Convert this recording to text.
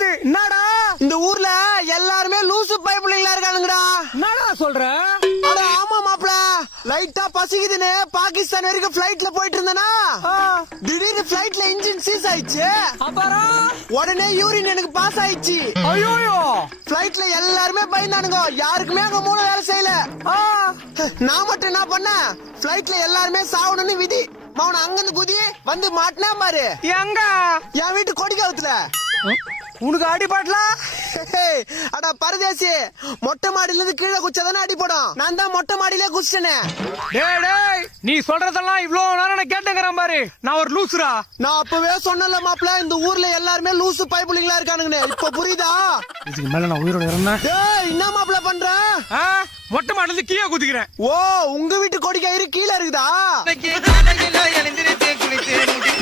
கேக்குது என்னடா? இந்த ஊர்ல எல்லாருமே லூசு பைப்பிள்ளைங்களா இருக்கானுங்கடா. என்னடா சொல்ற? அட ஆமா மாப்ள லைட்டா பசிக்குதுன்னு பாகிஸ்தான் வரைக்கும் ஃபிளைட்ல போயிட்டு இருந்தனா? திடீர்னு ஃபிளைட்ல இன்ஜின் சீஸ் ஆயிடுச்சு. அப்புறம் உடனே யூரின் எனக்கு பாஸ் ஆயிடுச்சு. ஐயோயோ. ஃபிளைட்ல எல்லாருமே பயந்தானுங்க. யாருக்குமே அங்க மூளை வேலை செய்யல. நான் மட்டும் என்ன பண்ணேன்? ஃபிளைட்ல எல்லாருமே சாவணும்னு விதி மௌன அங்கிருந்து குதி வந்து மாட்டினா பாரு. எங்க? என் வீட்டு கொடிக்காவத்துல. உனக்கு அடிபடல அட பரதேசி மொட்டை மாடியில இருந்து கீழே குச்சாதானே அடிபடும் நான் தான் மொட்டை மாடியிலே குச்சிட்டேனே டேய் டேய் நீ சொல்றதெல்லாம் இவ்வளவு நேரம் நான் கேட்டுக்கிறேன் பாரு. நான் ஒரு லூசுரா நான் அப்பவே சொன்னல மாப்ள இந்த ஊர்ல எல்லாருமே லூசு பைப்புலிங்களா இருக்கானுங்கன்னு. இப்ப புரியுதா? இதுக்கு மேல நான் உயிரோட இருந்தேன். டேய் என்ன மாப்ள பண்ற? மொட்டை மாடல கீழே குதிக்கிறேன். ஓ உங்க வீட்டு கொடிக்கயிறு கீழே இருக்குதா?